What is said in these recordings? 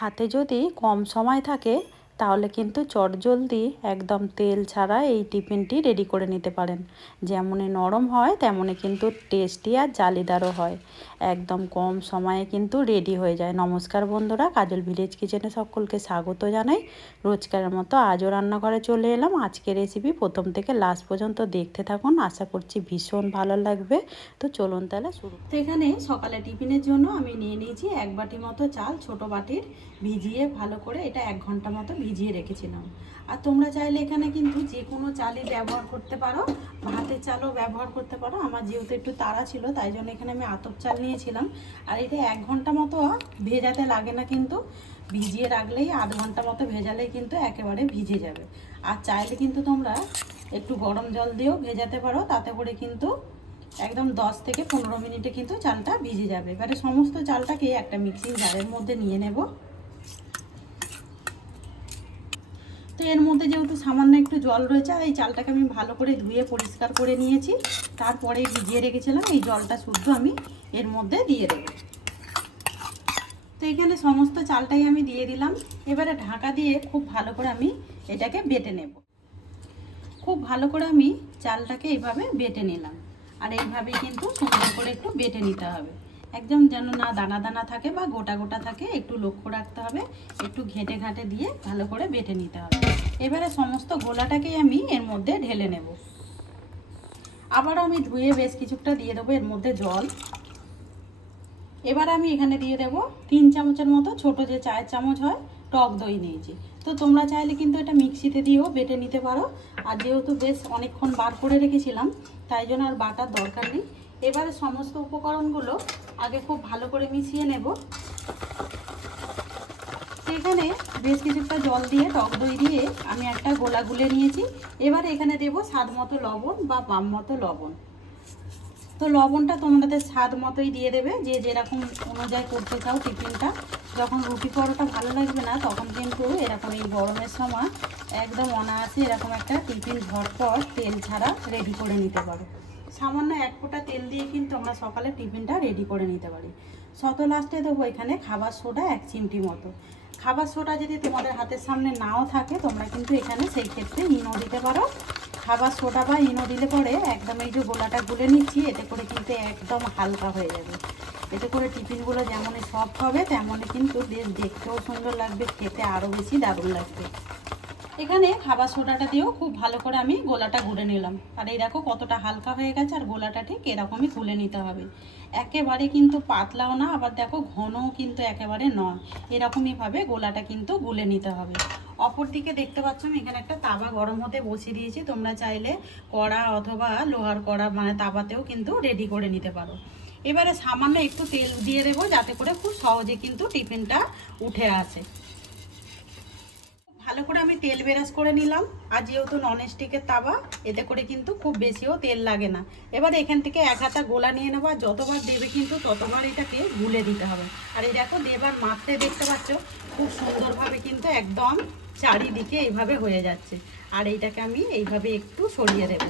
হাতে যদি কম সময় থাকে তাহলে কিন্তু চটজলদি একদম তেল ছাড়া এই টিফিনটি রেডি করে নিতে পারেন। যেমনই নরম হয় তেমনই কিন্তু টেস্টি আর জালিদারও হয়। একদম কম সময়ে কিন্তু রেডি হয়ে যায়। নমস্কার বন্ধুরা, কাজল ভিলেজ কিচেনে সকলকে স্বাগত জানাই। রোজকারের মতো আজও রান্নাঘরে চলে এলাম। আজকের রেসিপি প্রথম থেকে লাস্ট পর্যন্ত দেখতে থাকুন, আশা করছি ভীষণ ভালো লাগবে। তো চলুন তাহলে শুরু। তো এখানে সকালে টিফিনের জন্য আমি নিয়ে নিয়েছি 1 বাটি মতো চাল, ছোট বাটির, ভিজিয়ে ভালো করে এটা 1 ঘন্টা মতো ভিজিয়ে রেখেছিলাম। আর তোমরা চাইলে এখানে কিন্তু যে কোনো চালই ব্যবহার করতে পারো, ভাতের চালও ব্যবহার করতে পারো। আমার যেহেতু একটু তাড়া ছিল তাই জন্য এখানে আমি আতপ চাল নিয়েছিলাম। আর এটা 1 ঘন্টা মতো ভেজাতে লাগে না, কিন্তু ভিজিয়ে রাখলেই 1/2 ঘন্টা মতো ভেজালেই কিন্তু একেবারে ভিজে যাবে। আর চাইলে কিন্তু তোমরা একটু গরম জল দিয়েও ভেজাতে পারো, তাতে করে কিন্তু একদম 10 থেকে 15 মিনিটে কিন্তু চালটা ভিজে যাবে। এবারে সমস্ত চালটাকে একটা মিক্সিং জারের মধ্যে নিয়ে নেব। তো এর মধ্যে যেহেতু সামান্য একটু জল রয়েছে, আর এই চালটাকে আমি ভালো করে ধুয়ে পরিষ্কার করে নিয়েছি। তারপরে ভিজিয়ে রেখেছিলাম এই জলটা শুদ্ধ আমি এর মধ্যে দিয়ে দেব। তো এখানে সমস্ত চালটাই আমি দিয়ে দিলাম। এবারে ঢাকা দিয়ে খুব ভালো করে আমি এটাকে বেটে নেব। খুব ভালো করে আমি চালটাকে এইভাবে বেটে নিলাম। আর এইভাবে কিন্তু সুন্দর করে একটু বেটে নিতে হবে, একদম যেন না দানা দানা থাকে বা গোটা গোটা থাকে, একটু লক্ষ্য রাখতে হবে। একটু ঘেটে ঘাটে দিয়ে ভালো করে বেটে নিতে হবে। এবারে সমস্ত গোলাটাকেই আমি এর মধ্যে ঢেলে নেব। আবারও আমি ধুয়ে বেশ কিছুটা দিয়ে দেবো এর মধ্যে জল। এবার আমি এখানে দিয়ে দেব 3 চামচের মতো, ছোট যে চায়ের চামচ হয়, টক দই নিয়েছি। তো তোমরা চাইলে কিন্তু এটা মিক্সিতে দিয়েও বেটে নিতে পারো। আর যেহেতু বেশ অনেকক্ষণ বার করে রেখেছিলাম তাই জন্য আর বাটার দরকার নেই। এবারে সমস্ত উপকরণগুলো আগে খুব ভালো করে মিশিয়ে নেব। এখানে বেশ কিছুটা জল দিয়ে টক দই দিয়ে আমি একটা গোলা গুলে নিয়েছি। এবারে এখানে দেব স্বাদ মতো লবণ বা পাম মতো লবণ। তো লবণটা তোমাদের স্বাদ মতোই দিয়ে দেবে, যে যেরকম অনুযায়ী করতে চাও টিফিনটা। যখন রুটি পরোটা ভালো লাগবে না তখন কিন্তু এরকম এই গরমের সময় একদম অনায়াসে এরকম একটা টিফিন ঝটপট তেল ছাড়া রেডি করে নিতে পারো। সামান্য 1 ফোঁটা তেল দিয়ে কিন্তু আমরা সকালে টিফিনটা রেডি করে নিতে পারি। শত লাস্টে দেবো এখানে খাবার সোডা 1 চিমটি মতো। খাবার সোডা যদি তোমাদের হাতের সামনে নাও থাকে তোমরা কিন্তু এখানে সেই ক্ষেত্রে ইনো দিতে পারো। খাবার সোডা বা ইনো দিলে পরে একদম এই যে গোলাটা গুলে নিচ্ছি, এতে করে কিন্তু একদম হালকা হয়ে যাবে। এতে করে টিফিনগুলো যেমনই সফট হবে তেমনই কিন্তু বেশ দেখতেও সুন্দর লাগবে, খেতে আরও বেশি দারুণ লাগবে। এখানে খাবার সোডাটা দিয়েও খুব ভালো করে আমি গোলাটা গুলে নিলাম। আর এই দেখো কতটা হালকা হয়ে গেছে। আর গোলাটা ঠিক এরকমই গুলে নিতে হবে, একেবারে কিন্তু পাতলাও না, আবার দেখো ঘনও কিন্তু একেবারে নয়। এরকমইভাবে গোলাটা কিন্তু গুলে নিতে হবে। অপর দিকে দেখতে পাচ্ছ আমি এখানে একটা তাওয়া গরম হতে বসিয়ে দিয়েছি। তোমরা চাইলে কড়া অথবা লোহার কড়া মানে তাওয়াতেও কিন্তু রেডি করে নিতে পারো। এবারে সামান্য একটু তেল দিয়ে দেবো যাতে করে খুব সহজে কিন্তু টিফিনটা উঠে আসে। ভালো করে আমি তেল ব্রাশ করে নিলাম। আর যেহেতু ননস্টিকের তাওয়া, এতে করে কিন্তু খুব বেশিও তেল লাগে না। এবার এখান থেকে 1 হাতা গোলা নিয়ে নেবো। আর যতবার দেবে কিন্তু ততবার এটাকে গুলে দিতে হবে। আর এই দেখো দেবার মাত্রে দেখতে পাচ্ছ খুব সুন্দরভাবে কিন্তু একদম চারিদিকে এইভাবে হয়ে যাচ্ছে। আর এইটাকে আমি এইভাবে একটু সরিয়ে দেব।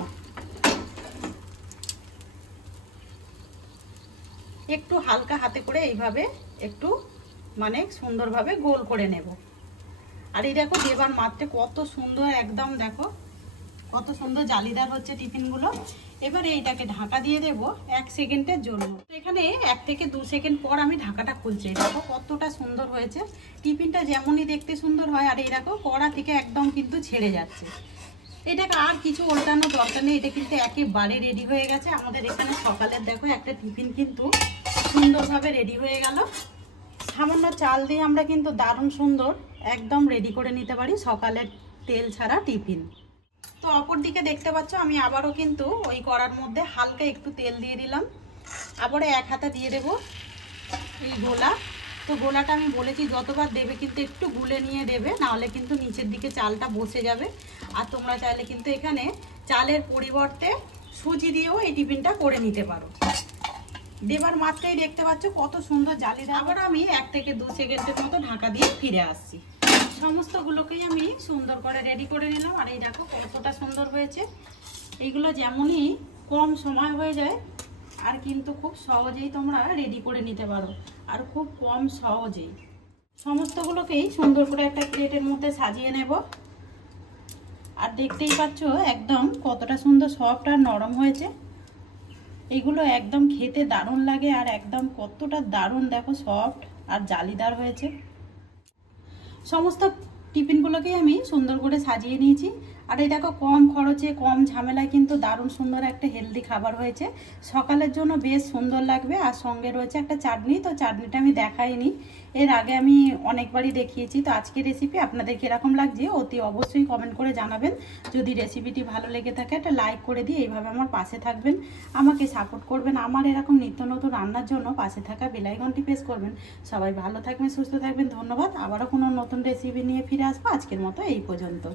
একটু হালকা হাতে করে এইভাবে একটু মানে সুন্দরভাবে গোল করে নেব। আর এই দেখো দেবার মাত্রে কত সুন্দর, একদম দেখো কত সুন্দর জালিদার হচ্ছে টিফিনগুলো। এবারে এইটাকে ঢাকা দিয়ে দেব 1 সেকেন্ডের জন্য। তো এখানে 1 থেকে 2 সেকেন্ড পর আমি ঢাকাটা খুলছি। দেখো কতটা সুন্দর হয়েছে টিফিনটা, যেমনই দেখতে সুন্দর হয়। আর এই দেখো কড়া থেকে একদম কিন্তু ছেড়ে যাচ্ছে। এটাকে আর কিছু উল্টানোর দরকার নেই, এটা কিন্তু একেবারে রেডি হয়ে গেছে। আমাদের এখানে সকালের দেখো একটা টিফিন কিন্তু সুন্দরভাবে রেডি হয়ে গেল। সামান্য চাল দিয়ে আমরা কিন্তু দারুণ সুন্দর একদম রেডি করে নিতে পারি সকালের তেল ছাড়া টিফিন। তো অপর দিকে দেখতে পাচ্ছ আমি আবারও কিন্তু ওই কড়ার মধ্যে হালকা একটু তেল দিয়ে দিলাম। আবারও 1 হাতা দিয়ে দেব এই গোলা। তো গোলাটা আমি বলেছি যতবার দেবে কিন্তু একটু গুলে নিয়ে দেবে, নাহলে কিন্তু নিচের দিকে চালটা বসে যাবে। আর তোমরা চাইলে কিন্তু এখানে চালের পরিবর্তে সুজি দিয়েও এই টিফিনটা করে নিতে পারো। দেবার মাত্রেই দেখতে পাচ্ছ কত সুন্দর জালিদার। আবার আমি 1 থেকে 2 সেকেন্ডের মতো ঢাকা দিয়ে ফিরে আসছি। সমস্তগুলোকেই আমি সুন্দর করে রেডি করে নিলাম। আর এই দেখো কতটা সুন্দর হয়েছে। এইগুলো যেমনই কম সময় হয়ে যায় আর কিন্তু খুব সহজেই তোমরা রেডি করে নিতে পারো, আর খুব কম সহজেই। সমস্তগুলোকেই সুন্দর করে একটা প্লেটের মধ্যে সাজিয়ে নেব। আর দেখতেই পাচ্ছ একদম কতটা সুন্দর সফট আর নরম হয়েছে। এগুলো একদম খেতে দারুণ লাগে আর একদম কতটা দারুণ দেখো সফট আর জালিদার হয়েছে। সমস্ত টিফিনগুলোকেই আমি সুন্দর করে সাজিয়ে নিয়েছি। আর এই দেখো কম খরচে কম ঝামেলায় কিন্তু দারুণ সুন্দর একটা হেলদি খাবার হয়েছে। সকালের জন্য বেশ সুন্দর লাগবে। আর সঙ্গে রয়েছে একটা চাটনি, তো চাটনিটা আমি দেখাইনি, এর আগে আমি অনেকবারই দেখিয়েছি। তো আজকের রেসিপি আপনাদের কীরকম লাগছে অতি অবশ্যই কমেন্ট করে জানাবেন। যদি রেসিপিটি ভালো লেগে থাকে একটা লাইক করে দিয়ে এইভাবে আমার পাশে থাকবেন, আমাকে সাপোর্ট করবেন। আমার এরকম নিত্য নতুন রান্নার জন্য পাশে থাকা বেল আইকনটি প্রেস করবেন। সবাই ভালো থাকবেন, সুস্থ থাকবেন। ধন্যবাদ। আবারও কোনো নতুন রেসিপি নিয়ে ফিরে আসবো। আজকের মতো এই পর্যন্ত।